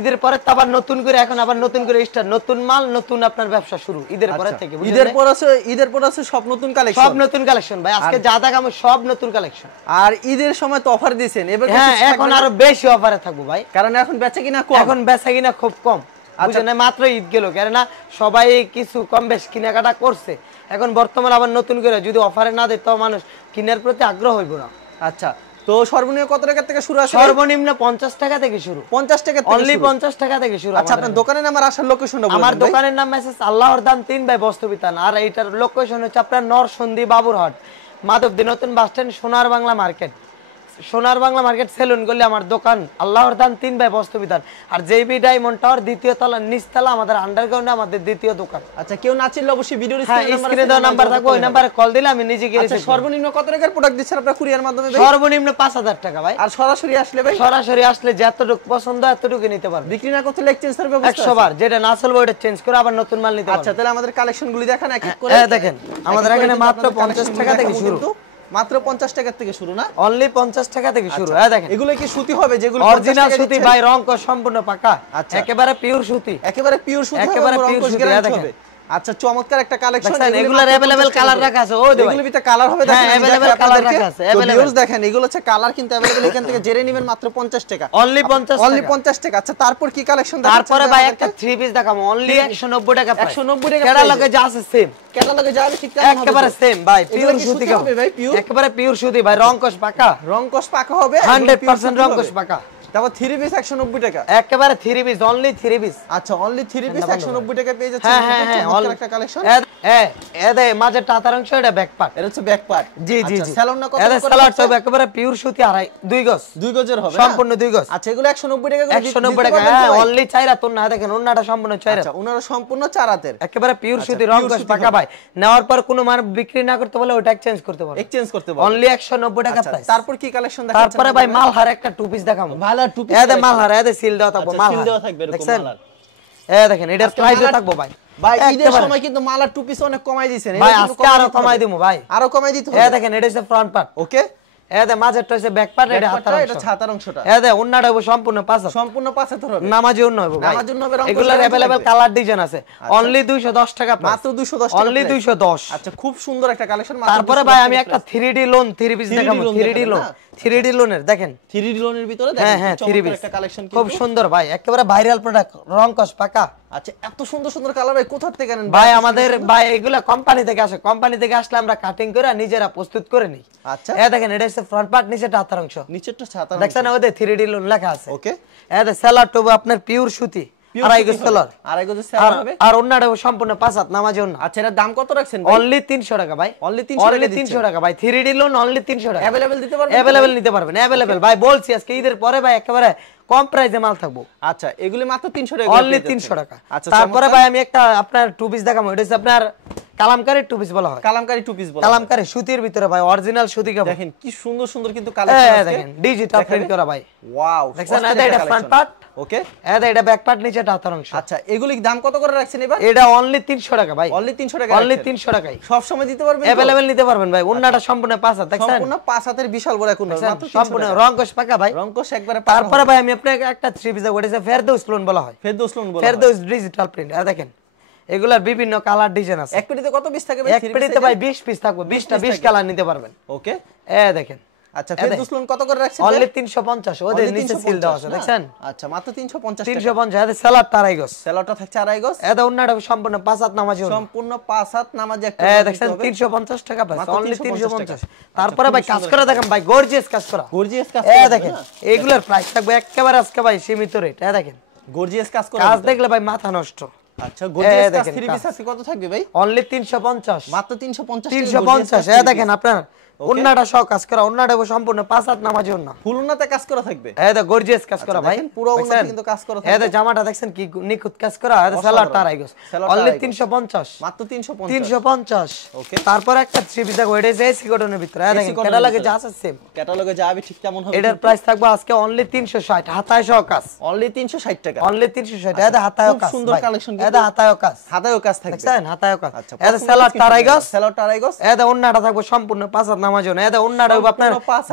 ঈদের পরে তো আবার নতুন করে এখন আবার নতুন করে স্টার্ট, নতুন মাল, নতুন আপনার ব্যবসা শুরু ঈদের পরে থেকে। ঈদের পর আছে সব নতুন কালেকশন, সব নতুন কালেকশন ভাই। আজকে যা দেখাবো সব নতুন কালেকশন। আর ঈদের সময় তো অফার দিয়েছেন, এবার হ্যাঁ এখন আরো বেশি অফারে থাকবো ভাই, কারণ এখন বেচাকিনা কম। এখন বেচাকিনা খুব কম, বুঝছেন না? মাত্র ঈদ গেল, কেননা সবাই কিছু কম বেশ কেনাকাটা করছে। এখন বর্তমানে আবার নতুন করে যদি অফারে না দেয় তো মানুষ কেনার প্রতি আগ্রহ হইব না। আচ্ছা, তো সর্বনিম্ন কত টাকা থেকে শুরু আছে? সর্বনিম্ন 50 টাকা থেকে শুরু। 50 টাকা থেকে অনলি 50 টাকা থেকে শুরু। আচ্ছা, আপনার দোকানের নাম আর আসার লোকেশনটা বলুন। আমার দোকানের নাম মেসেজ আল্লাহর দান 3 বাই বস্ত্রবিতান, আর এইটার লোকেশন হচ্ছে আপনার নরসিংদী বাবুরহাট, মাধবদী নতুন বাস স্ট্যান্ড, সোনার বাংলা মার্কেট। সোনার বাংলা মার্কেট সেলুন গলি আমার দোকান, আল্লাহর দান 3 বাই বস্ত্রবিতান। আর জেবি ডায়মন্ড টাওয়ার দ্বিতীয় তলা নিচতলা আমাদের আন্ডারগ্রাউন্ডে আমাদের দ্বিতীয় দোকান। আচ্ছা, কেউ না চিনলে অবশ্যই ভিডিওর স্ক্রিনে দেওয়া নাম্বার থাকবে, ওই নাম্বারে কল দিলে আমি নিজে গিয়ে। আচ্ছা, সর্বনিম্ন কত টাকার প্রোডাক্ট দিচ্ছেন আপনারা কুরিয়ার মাধ্যমে? সর্বনিম্ন 5000 টাকা ভাই। আর সরাসরি আসলে ভাই? সরাসরি আসলে যতটুকু পছন্দ এতটুকু নিতে পারবে। বিক্রি না করতে এক্সচেঞ্জের ব্যবস্থা 100 বার, যেটা না চলবে ওটা চেঞ্জ করে আবার নতুন মাল নিতে পারবে। আচ্ছা, তাহলে আমাদের কালেকশনগুলি দেখান এক এক করে। হ্যাঁ দেখেন, আমাদের এখানে মাত্র 50 টাকা থেকে শুরু। মাত্র 50 টাকা থেকে শুরু না? অনলি 50 টাকা থেকে শুরু। হ্যাঁ দেখেন, এগুলো কি সুতি হবে? যেগুলো অরিজিনাল সুতি ভাই, রং কস সম্পূর্ণ পাকা, একেবারে পিওর সুতি, একেবারে পিওর সুতি, একেবারে পিওর সুতি। হ্যাঁ দেখেন, আচ্ছা, চমৎকার একটা কালেকশন। এগুলোর अवेलेबल কালার রাখা আছে। ও দেখো এগুলোর ভিতরে কালার হবে, দেখেন अवेलेबल কালার রাখা আছে। ভিউয়ার্স দেখেন, এগুলো হচ্ছে কালার কিন্তু अवेलेबल, এখান থেকে জেনে নেবেন মাত্র 50 টাকা। অনলি 50 টাকা, অনলি 50 টাকা। আচ্ছা, তারপর কি কালেকশন দেখাচ্ছেন? তারপরে ভাই একটা 3 পিস দেখাবো, অনলি 190 টাকা। 190 টাকা ক্যাটালগে যা আছে সেম, ক্যাটালগে যা আছে ঠিক তেমন হবে, একেবারে সেম ভাই। পিওর সুতি হবে ভাই, পিওর, একেবারে পিওর সুতি ভাই, রং কস পাকা, রং কস পাকা হবে, 100% রং কস পাকা। তারপর 3 পিস 190 টাকা, একেবারে 3 পিস, অনলি 3 পিস। আচ্ছা, অনলি 3 পিস 190 টাকা পেয়ে যাচ্ছেন। হ্যাঁ হ্যাঁ, চমৎকার একটা কালেকশন। এদে মাঝে টাতার অংশ, এটা ব্যাক পার্ট, এটা হচ্ছে ব্যাক পার্ট। জি জি জি। সেলন না কত করে? সেলন সব একেবারে পিওর সুতি, 2 গজ, 2 গজের হবে, সম্পূর্ণ 2 গজ। আচ্ছা, এগুলো 190 টাকা করে 190 টাকা। হ্যাঁ, অনলি 4 রাত না, দেখেন ওন্নাটা সম্পূর্ণ 4 রাত। আচ্ছা, ওনারা সম্পূর্ণ 4 রাতের, একেবারে পিওর সুতি, রং কস পাকা ভাই। নেওয়ার পর কোনো মাল বিক্রি না করতে বলে ওটা এক্সচেঞ্জ করতে পারবে, এক্সচেঞ্জ করতে পারবে। অনলি 190 টাকা প্রাইস। তারপর কি কালেকশন দেখাচ্ছেন? তারপরে ভাই মালহার একটা 2 পিস দেখাবো। মালহার 2 পিস, এদে মালহার, এদে সিল দেওয়া থাকবে, মালহার সিল দেওয়া থাকবে এরকম মালহার। দেখেন, এটার প্রাইসও থাকবো ভাই। ভাই ঈদের সময় কিন্তু মালার 2 পিস অনেক কমাই দিয়েছেন ভাই, আজকে আরো কমাই দিমু ভাই, আরো কমাই দিতে হবে। দেখেন, এটা হচ্ছে ফ্রন্ট পার্ট, ওকে। এদে মাঝেরটা হচ্ছে ব্যাক পার্ট, এটা ছাতার অংশটা। এদে ওন্নাটা হবে সম্পূর্ণ পাঁচ, সম্পূর্ণ 75 হবে, নামাজি ওন্না হবে ভাই। নামাজি ওন্না হবে, রং এগুলোর अवेलेबल কালার ডিজাইন আছে। অনলি 210 টাকা, মাত্র 210 টাকা, অনলি 210। আচ্ছা, খুব সুন্দর একটা কালেকশন। তারপরে ভাই আমি একটা 3D লোন 3 পিস দেখাবো। 3D লোনের দেখেন, 3D লোনের ভিতরে দেখেন চমৎকার একটা কালেকশন, খুব সুন্দর ভাই, একেবারে ভাইরাল প্রোডাক্ট, রং কস পাকা। আচ্ছা, এত সুন্দর সুন্দর কালার ভাই কোথা থেকে আনেন ভাই? আমাদের ভাই এগুলা কোম্পানি থেকে আসে, কোম্পানি থেকে আসলে আমরা কাটিং করে নিজেরা প্রস্তুত করে নিই। আচ্ছা, দেখেন, এটা হচ্ছে ফ্রন্ট পার্ট, নিচেটা হাতার অংশ, নিচেরটা ছাতার অংশ, দেখছেন ওদের 3D লোন লেখা আছে। ওকে। সেলার টব আপনার পিওর সুতি, 2.5 গজ সেলার, 2.5 গজ সেলার হবে। আর ওন্নাটা সম্পূর্ণ 5 হাত নামাজি ওন্না। আচ্ছা, এর দাম কত রাখছেন ভাই? অনলি 300 টাকা ভাই, অনলি 300 টাকা ভাই। 3D লোন অনলি 300 টাকা। अवेलेबल দিতে পারবেন? अवेलेबल নিতে পারবেন, अवेलेबल ভাই। বলছি আজকে ঈদের পরে ভাই একেবারে কম প্রাইসে মাল থাকবো। আচ্ছা, এগুলি মাত্র 300 টাকা, অনলি 300 টাকা। তারপরে ভাই আমি একটা আপনার 2 পিস দেখাবো, এটা হচ্ছে আপনার কালামকারী 2 পিস বলা হয়। কালামকারী 2 পিস বলা হয়। কালামকারী সুতির ভিতরে ভাই, অরিজিনাল সুতি কাপড়। দেখেন কি সুন্দর সুন্দর কিন্তু কালেকশন আছে। দেখেন, ডিজিটাল প্রিন্ট করা ভাই। ওয়াও, দেখছেন এটা ফ্রন্ট পার্ট, ওকে। এটা ব্যাক পার্ট, নিচে হাতার অংশ। আচ্ছা, এগুলি দাম কত করে রাখছেন এবার? এটা অনলি 300 টাকা ভাই, অনলি 300 টাকা, অনলি 300 টাকায় সব সময় দিতে পারবেন, अवेलेबल নিতে পারবেন ভাই। ওন্নাটা সম্পূর্ণ 5 হাত, দেখছেন সম্পূর্ণ 5 হাতের বিশাল বড় একটা ওন্না, মাত্র সম্পূর্ণ রং কস পাকা ভাই, রং কস একবারে। তারপরে ভাই আমি আপনাকে একটা 3 পিস দেখাবো, এটা ফেরদৌস লোন বলা হয়। ফেরদৌস লোন বলা হয়, ফেরদৌস ডিজিটাল প্রিন্ট। দেখেন, এগুলার বিভিন্ন কালার ডিজাইন আছে। এক পেটিতে কত পিস থাকে ভাই? এক পেটিতে ভাই 20 পিস থাকবে, 20টা 20 কালার নিতে পারবেন। ওকে, দেখেন। আচ্ছা, ফেরদৌস লোন কত করে রাখছেন? অনলি 350, ওদের নিচে সিল দেওয়া আছে, দেখছেন? আচ্ছা, মাত্র 350 টাকা। 350। এদের সেলার 2.5 গজ, সেলারটা থাকছে 2.5 গজ। এটা ওন্নাটা সম্পূর্ণ 5 হাত নামাজি, সম্পূর্ণ 5 হাত নামাজি একটা। দেখছেন 350 টাকা প্রাইস, অনলি 350। তারপরে ভাই কাজ করা দেখেন ভাই, গর্জিয়াস কাজ করা, গর্জিয়াস কাজ। দেখেন এগুলোর প্রাইস থাকবে একেবারে আজকে ভাই সীমিত রেট। দেখেন, গর্জিয়াস কাজ করা, কাজ দেখলে ভাই মাথা নষ্ট। আচ্ছা, গর্জিয়াস কাজ 3 পিস আছে, কত থাকবে ভাই? অনলি 350, মাত্র 350। 350। দেখেন আপনার ওন্নাটা সহ কাজ করা, ওন্নাটা সম্পূর্ণ 5 হাত নামাজি ওন্না, ফুল ওন্নাতে কাজ করা থাকবে। এটা গর্জিয়াস কাজ করা ভাই, পুরো ওন্নাতে কিন্তু কাজ করা থাকবে। এটা জামাটা দেখছেন কি নিখুঁত কাজ করা, এটা সেলার 2.5 গজ, অনলি 350, মাত্র 350। 350। ওকে। তারপর একটা 3 পিস দেখো, এটা এসি কটনের ভিতরে। দেখেন ক্যাটালগে যা আছে সেম, ক্যাটালগে যা হবে ঠিক তেমন হবে। এটার প্রাইস থাকবে আজকে অনলি 360, হাতায় সহ কাজ, অনলি 360 টাকা, অনলি 360। এটা হাতায় কাজ, সুন্দর কালেকশন, এটা হাতায় কাজ, হাতায় কাজ থাকবে, দেখছেন হাতায় কাজ। আচ্ছা, এটা সেলার 2.5 গজ, সেলার 2.5 গজ। এটা ওন্নাটা থাকবে সম্পূর্ণ 5 হাত নামাজি ওন্না, এটা ওন্নাটা হবে আপনার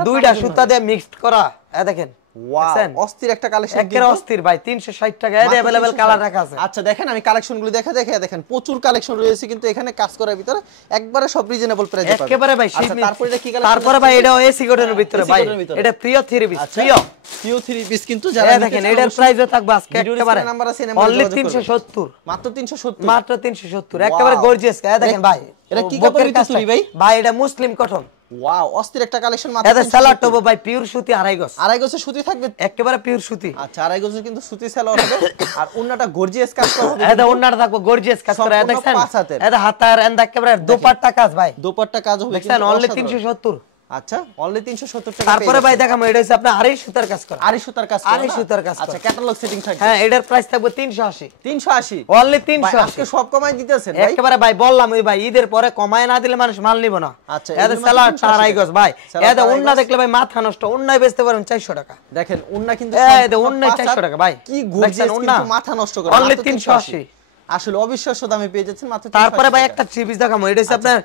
দুইটা সুতা দিয়ে মিক্সড করা। দেখেন ওয়াও অস্থির একটা কালেকশন একেবারে অস্থির ভাই 360 টাকা এর अवेलेबल কালার রাখা আছে। আচ্ছা দেখেন আমি কালেকশনগুলো দেখেন প্রচুর কালেকশন রয়েছে কিন্তু এখানে কাজ করার ভিতরে একবারে সব রিজনেবল প্রাইসে পাবেন একেবারে ভাই। আচ্ছা তারপরে কি কালেকশন, তারপরে ভাই এটা এসি কোটের ভিতরে ভাই, এটা প্রিয় 3 পিস, প্রিয় 3 পিস কিন্তু যারা দেখেন এটার প্রাইসও থাকবে আজকে একেবারে অনলি 370, মাত্র 370, মাত্র 370 একেবারে গর্জিয়াস। দেখেন ভাই এটা কি কাপড়ের ভিতরে ভাই? ভাই এটা মুসলিম কটন। ওয়াও অস্থির একটা কালেকশন মাত্র এটা সালোয়ার টপ ভাই পিওর সুতি আড়াই গজ। আড়াই গজের সুতি থাকবে একেবারে পিওর সুতি। আচ্ছা আড়াই গজের কিন্তু সুতি সালোয়ার হবে আর ওন্নাটা গর্জিয়াস কাজ করা হবে। এটা ওন্নাটা থাকবে গর্জিয়াস কাজ করা। দেখেন এটা হাতার এন্ড একেবারে দোপাট্টা কাজ ভাই, দোপাট্টা কাজ হবে দেখেন অনলি 370। আচ্ছা অনলি 370 টাকা। তারপরে ভাই দেখাম এটা হচ্ছে আপনার আড়াই সুতার কাজ করা, আড়াই সুতার কাজ করা, আড়াই সুতার কাজ করা। আচ্ছা ক্যাটালগ সেটিং থাকবে। হ্যাঁ এটার প্রাইস থাকবে 380, 380 অনলি ভাই 380। আজকে সব কমাই দিতেছেন ভাই একেবারে ভাই বললাম ওই ভাই ঈদের পরে কমায় না দিলে মানুষ মাল নিব না। আচ্ছা এটা সালোয়ার আড়াই গজ ভাই, এটা ওন্না দেখলে ভাই মাথা নষ্ট, ওন্নায় বেচতে পারেন 400 টাকা। দেখেন ওন্না কিন্তু এটা ওন্নায় 400 টাকা ভাই, কি গর্জিয়াস কিন্তু মাথা নষ্ট করে অনলি 380। আসলে অবিশ্বাস্য দামে পেয়ে যাচ্ছেন মাত্র 380। তারপরে ভাই একটা থ্রি পিস দেখামু, এটা হচ্ছে আপনার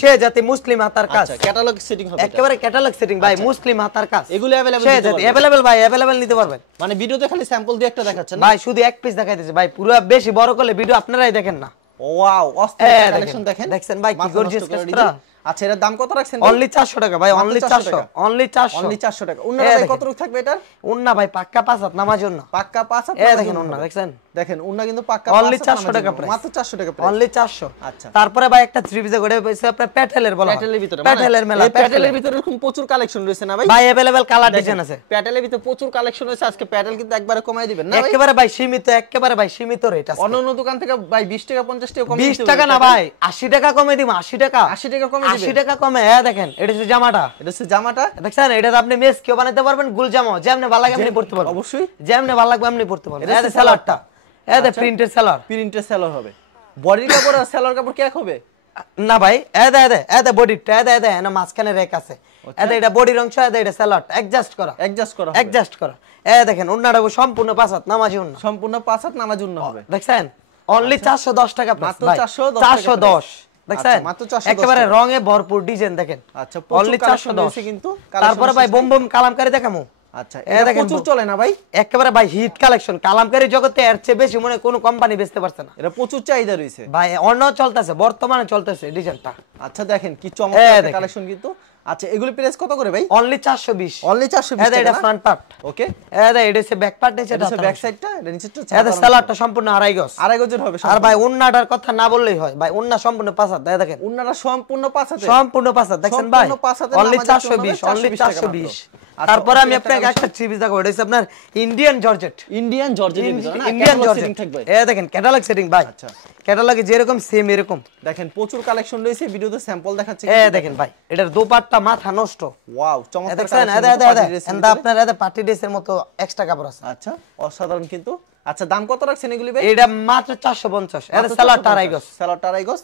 সে জাতি মুসলিম হাতার কাজ। আচ্ছা ক্যাটালগ সেটিং হবে, একেবারে ক্যাটালগ সেটিং ভাই, মুসলিম হাতার কাজ। এগুলো अवेलेबल সে জাতি अवेलेबल ভাই, अवेलेबल নিতে পারবেন। মানে ভিডিওতে খালি স্যাম্পল দিয়ে একটা দেখাচ্ছেন না ভাই, শুধু এক পিস দেখাইতেছে ভাই, পুরো বেশি বড় করলে ভিডিও আপনারাই দেখেন না। ওয়াও অস্থির কালেকশন দেখেন, দেখছেন ভাই কি গর্জিয়াস কাজ করা। আচ্ছা এর দাম কত রাখছেন? অনলি 400 টাকা ভাই, অনলি 400, অনলি 400, অনলি 400 টাকা। উন্না ভাই কত রূপ থাকবে এটা? উন্না ভাই পাক্কা 5 হাত নামার জন্য, পাক্কা 5 হাত। এই দেখেন উন্না, দেখছেন দেখেন উন্না কিন্তু পাক্কা অনলি 5 400 টাকা প্রাইস, মাত্র 400 টাকা প্রাইস, অনলি 400। আচ্ছা তারপরে ভাই একটা থ্রি পিস করে হইছে আপনার প্যাটেলের বলা, প্যাটেলের ভিতরে, প্যাটেলের মেলা, প্যাটেলের ভিতরে এরকম প্রচুর কালেকশন রয়েছে না ভাই? ভাই अवेलेबल কালার ডিজাইন আছে, প্যাটেলের ভিতরে প্রচুর কালেকশন রয়েছে। আজকে প্যাটেল কিন্তু একবারে কমাই দিবেন না ভাই? একেবারে ভাই সীমিত, একেবারে ভাই সীমিত রেট আছে। অন্য দোকান থেকে ভাই 20 টাকা 50 টাকা কমে 20 টাকা না ভাই, 80 টাকা কমে দিম, 80 টাকা, 80 টাকা কমে দিবেন, 80 টাকা কমে। দেখেন এটা হচ্ছে জামাটা, এটা হচ্ছে জামাটা, দেখছেন এটা আপনি মেস কেউ বানাইতে পারবেন, গুল জামা যেমনে ভালো লাগে আপনি পড়তে পারবেন, অবশ্যই যেমনে ভালো লাগবে আপনি পড়তে পারবেন। এটা সালোয়ারটা, এটা প্রিন্টের সালোয়ার, প্রিন্টের সালোয়ার হবে। বডির কাপড় আর সালোয়ার কাপড় কি এক হবে না ভাই? এটা বডিটা, এটা না মাঝখানে রেক আছে, এটা বডির অংশ, এটা সালোয়ার অ্যাডজাস্ট করা, অ্যাডজাস্ট করা। দেখেন ওন্নাটা সম্পূর্ণ 5 হাত নামাজি ওন্না, সম্পূর্ণ 5 হাত নামাজি ওন্না হবে। দেখছেন অনলি 410 টাকা প্রাইস, মাত্র 410 দেখছেন, মাত্র 410 একেবারে রঙে ভরপুর ডিজাইন দেখেন। আচ্ছা অনলি 410 কিন্তু। তারপরে ভাই বোম বোম কালামকারী দেখামু। আচ্ছা এটা প্রচুর চলে না ভাই? একেবারে ভাই হিট কালেকশন, কালামকারী জগতে এর চেয়ে বেশি মনে কোনো কোম্পানি বেচতে পারছে না। এটা প্রচুর চাহিদা রয়েছে ভাই, অন্য চলতেছে, বর্তমানে চলতেছে ডিজাইনটা। আচ্ছা দেখেন কি চমৎকার কালেকশন কিন্তু। আচ্ছা এগুলো প্রাইস কত করে ভাই? অনলি 420, অনলি 420 টাকা। এটা ফ্রন্ট পার্ট, ওকে। এটা হচ্ছে ব্যাক পার্ট, এটা ব্যাক সাইডটা, এটা নিচেরটা। এটা সালোয়ারটা সম্পূর্ণ আড়াই গজ, আড়াই গজের হবে। আর ভাই ওন্নাটার কথা না বললেই হয় ভাই, ওন্না সম্পূর্ণ 5 হাত, দেখেন ওন্নাটা সম্পূর্ণ 5 হাতে, সম্পূর্ণ 5 হাত, দেখছেন ভাই অনলি 420, অনলি 420। তারপরে আমি আপনাকে একটা থ্রি পিস দেখাবো, এটা হচ্ছে আপনার ইন্ডিয়ান জর্জেট, ইন্ডিয়ান জর্জেটের ভিতরে না? ইন্ডিয়ান ক্যাটালগ জর্জেট সেটিং থাকবে। দেখেন ক্যাটালগ সেটিং ভাই। আচ্ছা ক্যাটালগে যেরকম সেম এরকম দেখেন প্রচুর কালেকশন রয়েছে, ভিডিওতে স্যাম্পল দেখাচ্ছি। দেখেন ভাই এটার দোপাট্টা মাথা নষ্ট, ওয়াও চমৎকার দেখছেন। এটা আপনার এটা পার্টি ড্রেসের মতো এক্সট্রা কাপড় আছে। আচ্ছা অসাধারণ কিন্তু। আচ্ছা দাম কত রাখছেন এগুলি ভাই? এটা মাত্র 450, এটা সালোয়ারটা আড়াই গজ, সালোয়ারটা আড়াই গজ।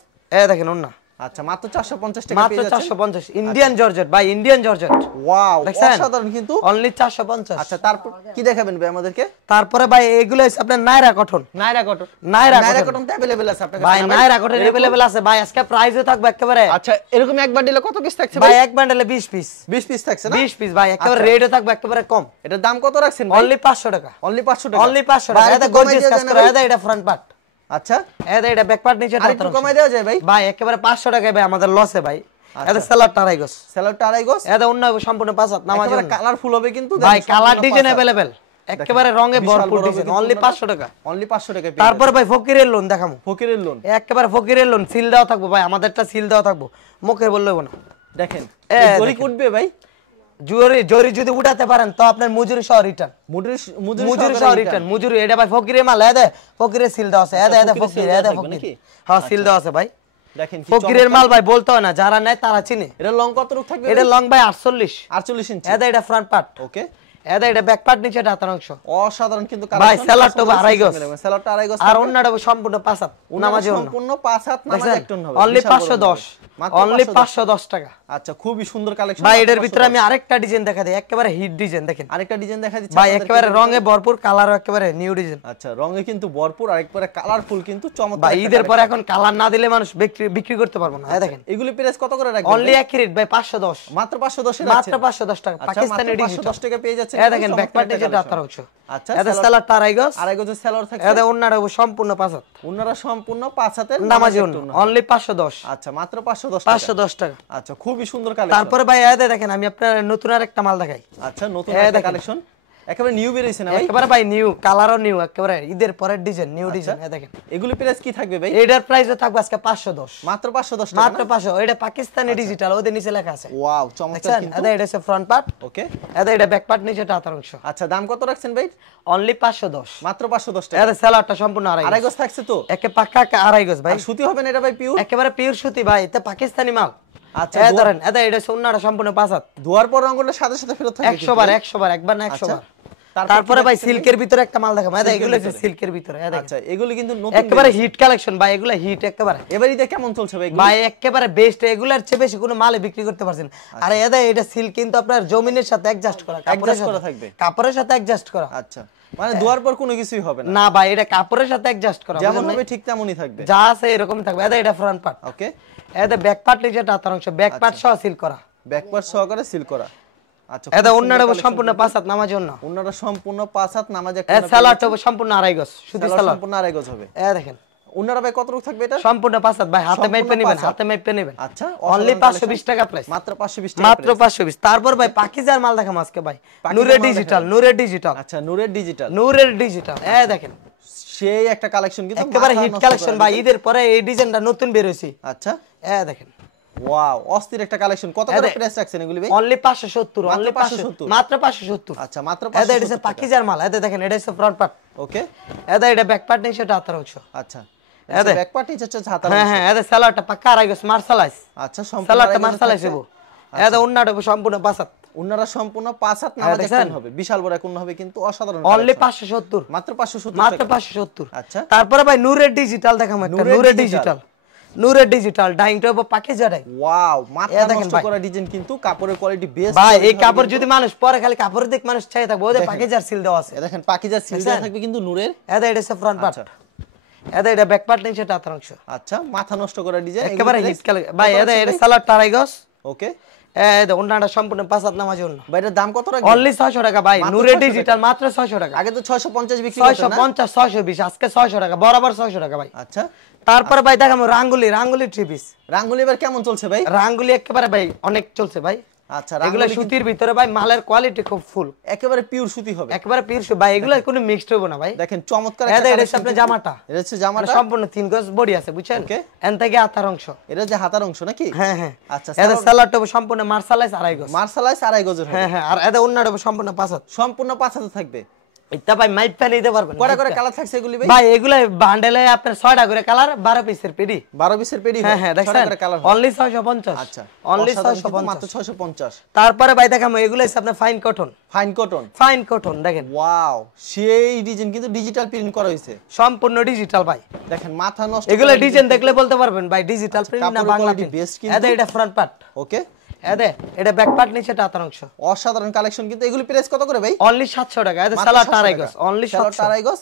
দেখেন ওন্না আচ্ছা মাত্র 450 টাকা মাত্র 450, ইন্ডিয়ান জর্জেট ভাই, ইন্ডিয়ান জর্জেট। ওয়াও অসাধারণ কিন্তু, অনলি 450। আচ্ছা তারপর কি দেখাবেন ভাই আমাদেরকে? তারপরে ভাই এগুলো হচ্ছে আপনার নাইরা কটন, নাইরা কটন, নাইরা কটন তো अवेलेबल আছে আপনার কাছে ভাই, নাইরা কটন अवेलेबल আছে ভাই। আজকে প্রাইসও থাকবে একেবারে। আচ্ছা এরকম এক বান্ডিলে কত পিস থাকছে ভাই? এক বান্ডেলে 20 পিস, 20 পিস থাকছে না? 20 পিস ভাই, একেবারে রেটও থাকবে একেবারে কম। এটার দাম কত রাখছেন ভাই? অনলি 500 টাকা, অনলি 500 টাকা, অনলি 500 টাকা। এটা গর্জিয়াস কাজ করা, এটা ফ্রন্ট পার্ট। আচ্ছা এটা ব্যাক পার্ট, নিচে আর একটু কমাই দেওয়া যায় ভাই? ভাই একেবারে 500 টাকায় ভাই আমাদের লসে ভাই। এটা সালোয়ারটা আড়াই গজ, সালোয়ারটা আড়াই গজ। এটা অন্য সম্পূর্ণ 5 হাত নামাজ, একেবারে কালারফুল হবে কিন্তু ভাই, কালার ডিজাইন अवेलेबल, একেবারে রঙে ভরপুর ডিজাইন, অনলি 500 টাকা, অনলি 500 টাকা। তারপর ভাই ফকিরের লোন দেখামু, ফকিরের লোন, একেবারে ফকিরের লোন, সিল দেওয়া থাকবো ভাই, আমাদেরটা সিল দেওয়া থাকবো, মুখে বললেও না। দেখেন জরি উঠবে ভাই, জরি যদি উঠাতে পারেন তো আপনার মজুরি সহ রিটার্ন, মজুরি সহ রিটার্ন, মজুরি। এটা ভাই ফকিরের মাল, ফকিরের সিল দেওয়া আছে, ফকির, ফকির, হ্যাঁ সিল দেওয়া আছে ভাই। দেখেন ফকিরের মাল ভাই, বলতে হয় না, যারা নেয় তারা চিনে। এটা লং কত রূপ থাকবে? এটা লং ভাই 48 ইঞ্চি। এটা ফ্রন্ট পার্ট, ওকে। এটা ব্যাক পার্ট, নিচে হাতার অংশ। অসাধারণ কিন্তু ভাই, সালোয়ারটা আড়াই গজ, সালোয়ারটা আড়াই গজ, আর ওন্নাটা সম্পূর্ণ 5 হাত নামাজে, সম্পূর্ণ 5 হাত নামাজে এক টন হবে। অনলি 510, অনলি 510 টাকা। আচ্ছা খুবই সুন্দর কালেকশন ভাই এটার ভিতরে আমি আরেকটা ডিজাইন দেখা দিই, একেবারে হিট ডিজাইন দেখেন। আরেকটা ডিজাইন দেখা দিচ্ছি ভাই একেবারে রঙে ভরপুর, কালারও একেবারে নিউ ডিজাইন। আচ্ছা রঙে কিন্তু ভরপুর আর একবারে কালারফুল কিন্তু চমৎকার। ভাই ঈদের পরে এখন কালার না দিলে মানুষ বিক্রি করতে পারবে না। দেখেন এগুলি প্রাইস কত করে রাখবেন? অনলি এক রেট ভাই 510, মাত্র 510 এ মাত্র 510 টাকা। পাকিস্তানি ডিজিটাল 510 টাকা পেয়ে যাচ্ছে। এই দেখেন ব্যাক পার্ট ডিজাইনটা 1800। আচ্ছা এটা সেলার আড়াই গজ, আড়াই গজের সেলার থাকছে। এটা ওন্নাটা সম্পূর্ণ 5 হাত, ওন্নাটা সম্পূর্ণ 5 হাতের নামাজি ওন্না, অনলি 510। আচ্ছা মাত্র 510 টাকা। 510 টাকা। আচ্ছা খুবই সুন্দর কালেকশন। তারপরে ভাই এই দেখেন আমি আপনার নতুন আরেকটা মাল দেখাই। আচ্ছা নতুন একটা কালেকশন একেবারে নিউ বেরিয়েছে না ভাই? একেবারে ভাই নিউ, কালারও নিউ, একেবারে ঈদের পরের ডিজাইন, নিউ ডিজাইন। এই দেখেন এগুলি প্রাইস কি থাকবে ভাই? এটার প্রাইসও থাকবে আজকে 510, মাত্র 510 টাকা। মাত্র 500। এটা পাকিস্তানি ডিজিটাল, ওদের নিচে লেখা আছে। ওয়াও চমৎকার কিন্তু। এটা হচ্ছে ফ্রন্ট পার্ট, ওকে। এটা ব্যাক পার্ট, নিচেটা 1800। আচ্ছা দাম কত রাখছেন ভাই? অনলি 510, মাত্র 510 টাকা। এটা সেলারটা সম্পূর্ণ আড়াই গজ থাকছে তো? একে পাক্কা আড়াই গজ ভাই। আর সুতি হবে না এটা ভাই? পিওর, একেবারে পিওর সুতি ভাই, এটা পাকিস্তানি মাল। আচ্ছা এই ধরেন এটা সোনাটা সম্পূর্ণ 5 হাত, ধোয়ার পর রঙগুলো সাথে সাথে ফেরত থাকবে 100 বার, 100 বার, একবার না 100 বার। তারপরে ভাই সিল্কের ভিতরে একটা মাল দেখাবো। এগুলো হচ্ছে সিল্কের ভিতরে। আচ্ছা এগুলো কিন্তু নতুন একেবারে হিট কালেকশন ভাই, এগুলো হিট একেবারে। এবারে ঈদে কেমন চলছে ভাই? ভাই একেবারে বেস্ট, এগুলার চেয়ে বেশি কোনো মালে বিক্রি করতে পারছেন। আর এটা সিল্ক কিন্তু আপনার জমিনের সাথে অ্যাডজাস্ট করা, অ্যাডজাস্ট করা থাকবে, কাপড়ের সাথে অ্যাডজাস্ট করা। আচ্ছা মানে ধোয়ার পর কোনো কিছুই হবে না? না ভাই, এটা কাপড়ের সাথে অ্যাডজাস্ট করা, যেমন হবে ঠিক তেমনই থাকবে, যা আছে এরকম থাকবে। এটা ফ্রন্ট পার্ট, ওকে। এটা ব্যাক পার্ট, নিচেটা 1800, ব্যাক পার্ট সহ সিল করা, ব্যাক পার্ট সহকারে সিল করা। আচ্ছা এটা ওন্নাটা সম্পূর্ণ 5 হাত নামাজ ওন্না, ওন্নাটা সম্পূর্ণ 5 হাত নামাজ। একটা সালোয়ারটা সম্পূর্ণ আড়াই গজ, শুধু সালোয়ার সম্পূর্ণ আড়াই গজ হবে। দেখেন ওন্নাটা ভাই কত রূপ থাকবে? এটা সম্পূর্ণ 5 হাত ভাই, হাতে মাইপে নেবেন, হাতে মাইপে নেবেন। আচ্ছা অনলি 520 টাকা প্রাইস, মাত্র 520 টাকা, মাত্র 520। তারপর ভাই পাকিজার মাল দেখাম আজকে ভাই, নূরের ডিজিটাল, নূরের ডিজিটাল। আচ্ছা নূরের ডিজিটাল, নূরের ডিজিটাল। দেখেন সেই একটা কালেকশন কিন্তু একেবারে হিট কালেকশন ভাই, ঈদের পরে এই ডিজাইনটা নতুন বের হইছে। আচ্ছা দেখেন ওয়াও অস্থির একটা কালেকশন। কত করে প্রাইস রাখছেন এগুলি ভাই? অনলি 570, অনলি 570, মাত্র 570। আচ্ছা মাত্র 570। এটা হচ্ছে পাকিজার মাল। দেখেন এটা হচ্ছে ফ্রন্ট পার্ট, ওকে। এটা ব্যাক পার্ট, নিচে 1800। আচ্ছা ব্যাক পার্ট নিচে 1800। হ্যাঁ এটা সালোয়ারটা পাক্কা আড়াই গজ মার্শালাইজ। আচ্ছা সম্পূর্ণ সালোয়ারটা মার্শালাইজ হবে। এটা ওন্নাটা সম্পূর্ণ 5 হাত, ওন্নাটা সম্পূর্ণ 5 হাত নামাজ একটা হবে, বিশাল বড় একটা হবে কিন্তু অসাধারণ। অনলি 570, মাত্র 570, মাত্র 570। আচ্ছা তারপরে ভাই নূরের ডিজিটাল দেখাম একটা, নূরের ডিজিটাল, নূরের ডিজিটাল ডাইং টপ পাকিজারে। ওয়াও মাথা নষ্ট করা ডিজাইন কিন্তু, কাপড়ের কোয়ালিটি বেস্ট ভাই। এই কাপড় যদি মানুষ পরে খালি কাপড় দেখ মানুষ চাই থাকবে, ওদের পাকিজার সিল দেওয়া আছে। দেখেন পাকিজার সিল দেওয়া থাকবে কিন্তু নূরের। এটা হচ্ছে ফ্রন্ট পার্ট, এটা ব্যাক পার্ট, নিচে 1800। আচ্ছা মাথা নষ্ট করা ডিজাইন একেবারে হিট কালেকশন ভাই। এটা সালোয়ারটা আড়াই গজ, ওকে। ওন্নাটা সম্পূর্ণ 5 হাত নামাজ ওন্না। ভাই এর দাম কত রাখবেন? অনলি 600 টাকা ভাই, নূরের ডিজিটাল, মাত্র 600 টাকা। আগে তো 650 বিক্রি করতেন না? 650, 620, আজকে 600 টাকা, বরাবর 600 টাকা ভাই। আচ্ছা তারপরে ভাই দেখাবো রাঙ্গুলি থ্রি পিস। রাঙ্গুলি এবার কেমন চলছে ভাই? রাঙ্গুলি একেবারে ভাই অনেক চলছে ভাই। আচ্ছা এগুলা সুতির ভিতরে ভাই, মালের কোয়ালিটি খুব ফুল, একেবারে পিওর সুতি হবে, একেবারে পিওর সুতি ভাই। এগুলা কোনো মিক্সড হবে না ভাই। দেখেন চমৎকার এটা একটা হচ্ছে আপনার জামাটা, এটা হচ্ছে জামাটা সম্পূর্ণ 3 গজ বডি আছে, বুঝছেন? এন থেকে হাতার অংশ, এটা যে হাতার অংশ নাকি? হ্যাঁ হ্যাঁ। আচ্ছা এটা সালোয়ারটা সম্পূর্ণ মার্শালাইজ আড়াই গজ, মার্শালাইজ আড়াই গজের হবে। হ্যাঁ হ্যাঁ। আর এটা ওন্নাটা সম্পূর্ণ 5 হাত, সম্পূর্ণ 5 হাতে থাকবে। এটা ভাই মাইপটা নিতে পারবেন। কয়টা করে কালার থাকছে এগুলি ভাই? ভাই এগুলা বান্ডেলে আপনার 6টা করে কালার, 12 পিসের পেডি, 12 পিসের পেডি। হ্যাঁ হ্যাঁ দেখছেন, অনলি 650। আচ্ছা অনলি মাত্র 650, 650। তারপরে ভাই দেখামু এগুলা হচ্ছে আপনার fine cotton, fine cotton, fine cotton. দেখেন ওয়াও সেই ডিজাইন কিন্তু ডিজিটাল প্রিন্ট করা হয়েছে, সম্পূর্ণ ডিজিটাল ভাই। দেখেন মাথা নষ্ট। এগুলা ডিজাইন দেখলে বলতে পারবেন ভাই ডিজিটাল প্রিন্ট না বাংলা প্রিন্ট। এটা ফ্রন্ট পার্ট, ওকে। এটা ব্যাক পার্ট, নিচে 1800। অসাধারণ কালেকশন কিন্তু। এগুলি প্রাইস কত করে ভাই? অনলি 700 টাকা। এটা সালোয়ার আড়াই গজ, অনলি 700 আড়াই গজ।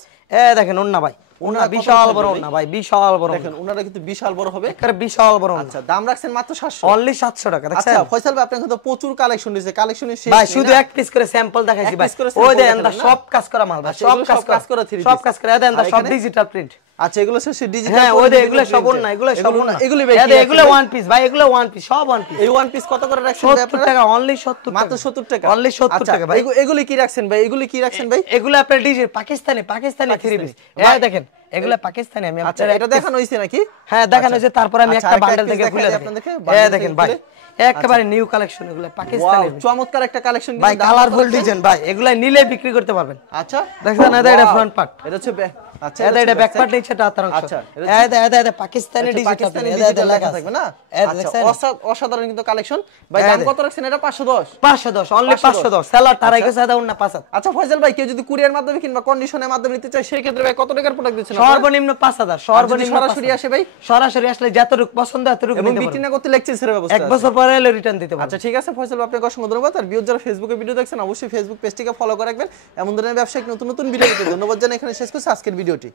দেখেন ওন্না ভাই, ওন্না বিশাল বড় ওন্না ভাই, বিশাল বড়। দেখেন ওন্নাটা কিন্তু বিশাল বড় হবে, একেবারে বিশাল বড়। আচ্ছা দাম রাখছেন মাত্র 700, অনলি 700 টাকা। দেখছেন? আচ্ছা ফয়সাল ভাই আপনার কিন্তু প্রচুর কালেকশন দিয়েছে, কালেকশনের শেষ ভাই শুধু এক পিস করে স্যাম্পল দেখাইছি ভাই। ওই দেন দা সব কাজ করা মাল ভাই, সব কাজ করা, সব কাজ করা। দেন দা সব ডিজিটাল প্রিন্ট। আচ্ছা এগুলো সে ডিজিটাল। হ্যাঁ ওই যে এগুলো সব না, এগুলো সব না। এগুলি ভাই এগুলো ওয়ান পিস ভাই, এগুলো ওয়ান পিস, সব ওয়ান পিস। এই ওয়ান পিস কত করে রাখছেন ভাই আপনারা? 70 টাকা, অনলি 70 টাকা, মাত্র 70 টাকা, অনলি 70 টাকা ভাই। এগুলি কি রাখছেন ভাই? এগুলি কি রাখছেন ভাই? এগুলো আপনার ডিজি পাকিস্তানি থ্রি পিস। দেখেন এগুলো পাকিস্তানি। আমি আচ্ছা এটা দেখানো হইছে নাকি? হ্যাঁ দেখানো হইছে। তারপর আমি একটা বান্ডেল থেকে খুলে দেখাই। দেখেন ভাই একেবারে নিউ কালেকশন, এগুলো পাকিস্তানি। চমৎকার একটা কালেকশন ভাই, কালারফুল ডিজাইন ভাই, এগুলা নিলে বিক্রি করতে পারবেন। আচ্ছা দেখছেন? এটা ফ্রন্ট পার্ট, এটা হচ্ছে আচ্ছা, এটা এটা ব্যাক পার্ট নিচে হাতার অংশ। আচ্ছা, এটা পাকিস্তানি আচ্ছা, ডিজিটাল পাকিস্তানি এটা ডিজিটাল লেখা লেখা আছে থাকবে না? আচ্ছা, দেখছেন? অসাধারণ কিন্তু কালেকশন। ভাই দাম কত রাখছেন এটা? 510 510 অনলি 510 সেলার তারাই কাছে দাও না 5। আচ্ছা ফয়সাল ভাই, কেউ যদি কুরিয়ার মাধ্যমে কিংবা কন্ডিশনের মাধ্যমে নিতে চায় সেই ক্ষেত্রে ভাই কত টাকার প্রোডাক্ট দিচ্ছেন? সর্বনিম্ন 5000, সর্বনিম্ন সরাসরি আসে ভাই, সরাসরি আসলে যতটুকু পছন্দ এতটুকু এবং নিতে বিক্রি পারবেন। না করতে লেকচারের ব্যবস্থা 1 আছে। বছর পরে এলে রিটার্ন দিতে পারবেন। আচ্ছা ঠিক আছে ফয়সাল ভাই, আপনাকে অসংখ্য ধন্যবাদ। আর ভিউয়ার যারা ফেসবুকে ভিডিও দেখছেন অবশ্যই ফেসবুক পেজটিকে ফলো করে রাখবেন। এমন ধরনের ব্যবসায়িক নতুন নতুন ভিডিও পেতে ধন্যবাদ জানাই এখানে শেষ করছি আজকের ভিডিওটি।